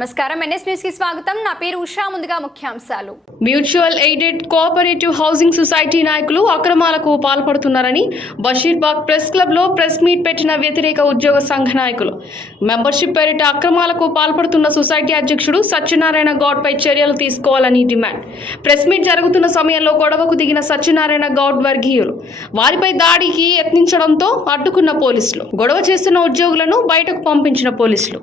నమస్కారం NS news కి స్వాగతం. నా పేరు ఉషా. ముందుగా ముఖ్యాంశాలు. Mutual aided cooperative housing society నాయకులు అక్రమాలకు పాల్పడుతున్నారని బషీర్బాగ్ ప్రెస్ క్లబ్ లో ప్రెస్ మీట్ పెట్టిన వ్యతిరేక ఉద్యోగ సంఘ నాయకులు. మెంబర్షిప్ పేరిట అక్రమాలకు పాల్పడుతున్న సొసైటీ అధ్యక్షుడు సత్యనారాయణ గౌడ్ పై చర్యలు తీసుకోవాలని డిమాండ్. ప్రెస్ మీట్ జరుగుతున్న సమయంలో గొడవకు దిగిన సత్యనారాయణ గౌడ్ వర్గీయులు వారిపై దాడికి యత్నించడంతో అడ్డుకున్న పోలీసులు, గొడవ చేస్తున్న ఉద్యోగులను బయటకు పంపించిన పోలీసులు.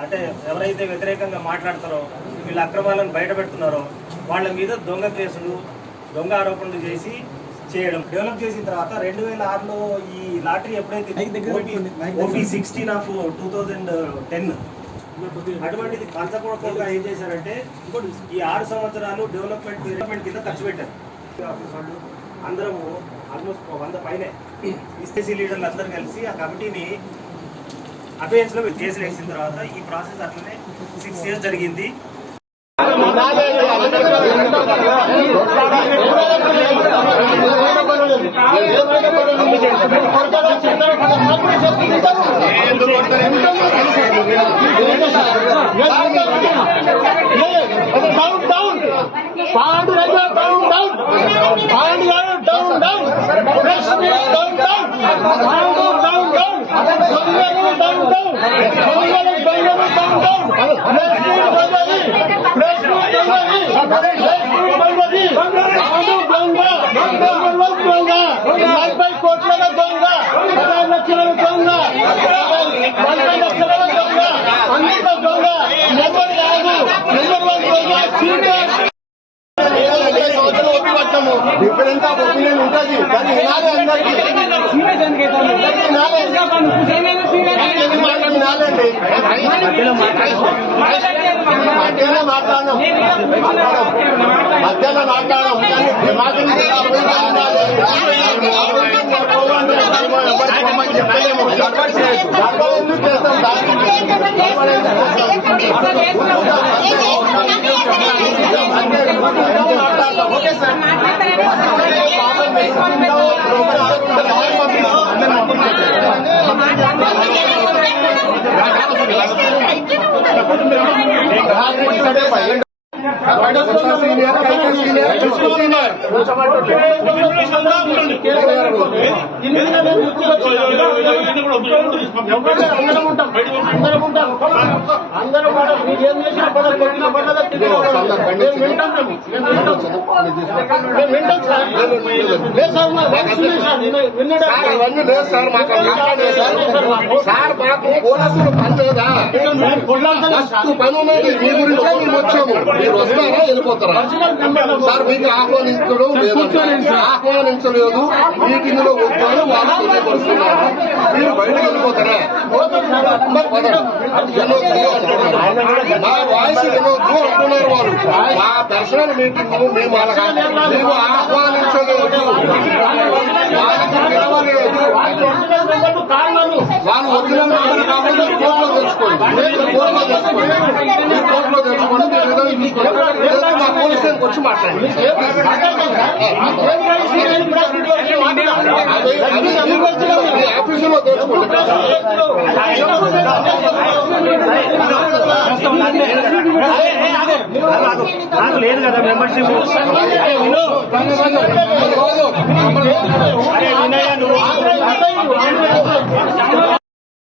అంటే ఎవరైతే వ్యతిరేకంగా మాట్లాడతారో, వీళ్ళ అక్రమాలను బయట పెడుతున్నారో వాళ్ళ మీద దొంగ కేసులు, దొంగ ఆరోపణలు చేసి చేయడం. డెవలప్ చేసిన తర్వాత 2006లో ఈ లాటరీ ఎప్పుడైతే OP 16/2010 అటువంటిది పంచకోటగా ఏం చేశారంటే ఈ 6 సంవత్సరాలు డెవలప్మెంట్ కింద ఖర్చు పెట్టారు. అందరం ఆల్మోస్ట్ 100 పైనే ఎస్సీ లీడర్లు అందరూ కలిసి ఆ కమిటీని అబేన్స్ లో కేసులు వేసిన తర్వాత ఈ ప్రాసెస్ అట్లనే 6 years జరిగింది. డిఫరెన్స్ ఆఫ్ ఒపీనియన్ ఉంటుంది, కానీ వినాలి అందరికీ. వినాలండి, మధ్యాహ్నం మాట్లాడడం చెప్పలేము. ఎందుకు చేస్తాం మాట్లాడతాం. ఓకే సార్, సార్ మాకు పోలీసులు పని లేదా? పని ఉన్నది మీ గురించి మేము వచ్చాము. మీరు వస్తారా వెళ్ళిపోతారా? సార్ మీకు ఆహ్వానించడం ఆహ్వానించలేదు, మీటింగ్ లో వస్తాను వాళ్ళు తెలియపరుస్తున్నారు. మీరు బయటకు వెళ్ళిపోతారా? మా వాయిస్ వినొద్దు అంటున్నారు వాళ్ళు. మా పర్సనల్ మీటింగ్ మేము ఆహ్వానించలేదు, వాళ్ళకి పిలవలేదు. వాళ్ళు ఒరిజినల్ కాబట్టి కోర్టులో తెలుసుకోండి, కోర్టులో తెలుసుకోండి, మా పోలీస్ స్టేషన్కి వచ్చి మాట్లాడండి. ఆఫీసులో తెలుసుకోండి. నాకు లేదు కదా మెంబర్షిప్.